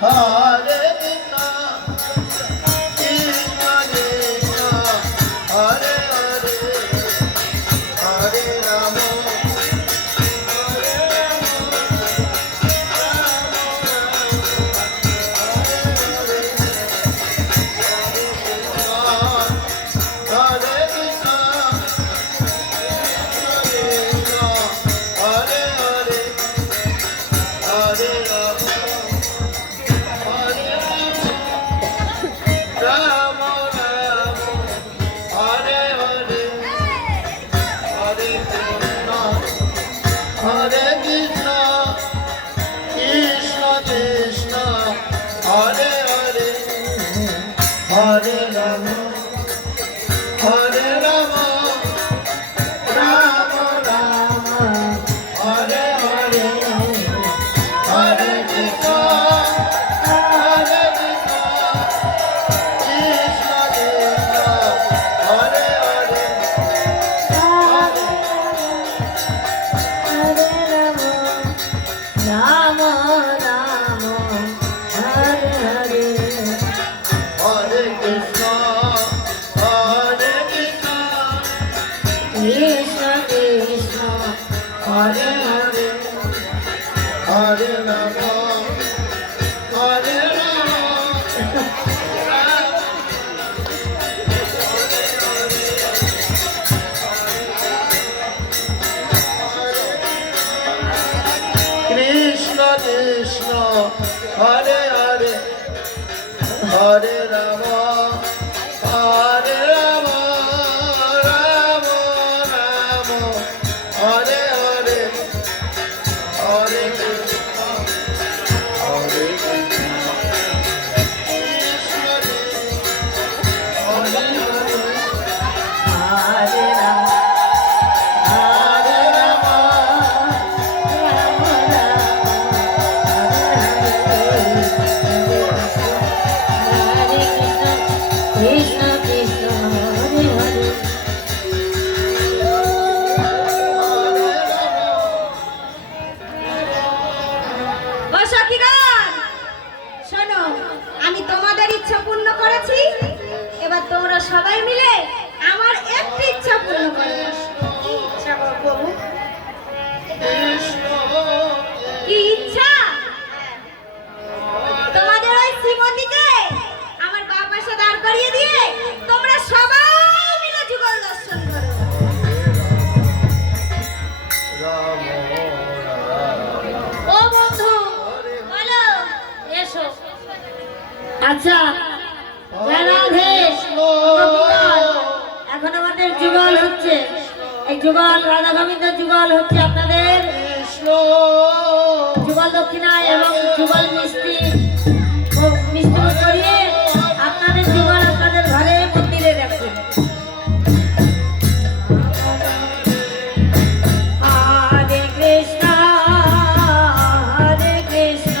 Hare Krishna, Krishna Krishna, Hare Hare, Hare Rama, Hare Rama, Hare Rama, Rama Rama, Hare Hare, Hare Krishna, Hare Krishna, Krishna Krishna, Hare Hare, Hare Krishna, Hare Krishna, Krishna Krishna, Hare Hare, Hare Rama, Hare Rama, Krishna Krishna, Hare Hare, Hare Rama, Hare Rama, Rama Rama, Hare Hare, Hare Krishna, Hare Krishna, Krishna Krishna, Hare Hare, Hare Rama, Hare Rama, Krishna Krishna, Hare Hare. ও সখীগণ, শোনো, আমি তোমাদের ইচ্ছা পূর্ণ করেছি, এবার তোমরা সবাই মিলে আমার একটি ইচ্ছা পূর্ণ করো। কি ইচ্ছা করো প্রভু? কি ইচ্ছা? তোমাদের ওই শ্রীমতীকে আমার বাপ পাশে দাঁড় করিয়ে দিয়ে তোমরা সবাই মিলে যুগল দর্শন করো। ও বন্ধু, বলো, এসো। আচ্ছা, রাধে, গোপাল, এখন আমাদের যুগল হচ্ছে, এই যুগল রাধা গোবিন্দের যুগল হচ্ছে আপনাদের যুগল দক্ষিণা এবং যুগল মিষ্টি ও মিষ্টি করিয়ে আপনাদের যুগল আপনাদের ঘরে মন্দিরে রাখবেন। হরে কৃষ্ণ, হরে কৃষ্ণ,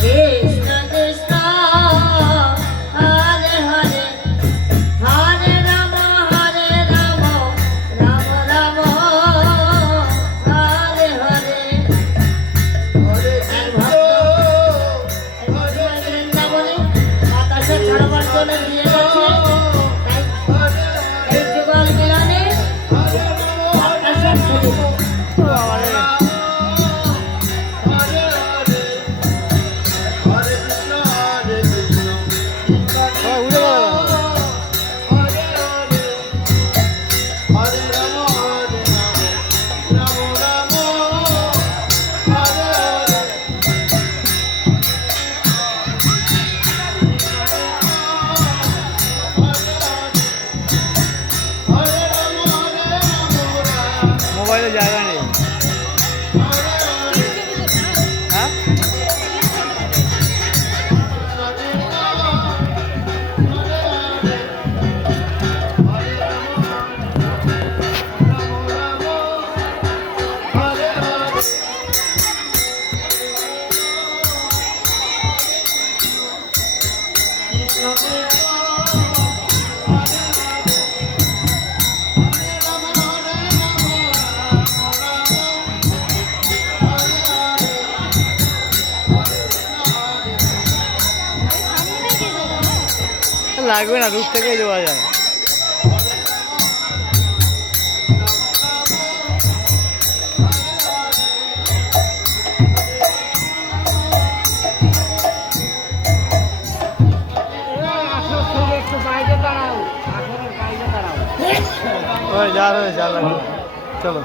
কৃষ্ণ কৃষ্ণ, হরে হরে, হরে রাম, রাম রাম, হরে হরে। বৃন্দাবনে বাতাসে ছড়াবার জন্য দিয়ে গেছে, তাই এই যুগল মিলনে বাতাসে ছড়িয়ে লাগবে না, দূর থেকেই দেওয়া যায়। ওই যা রয়েছে, চলো।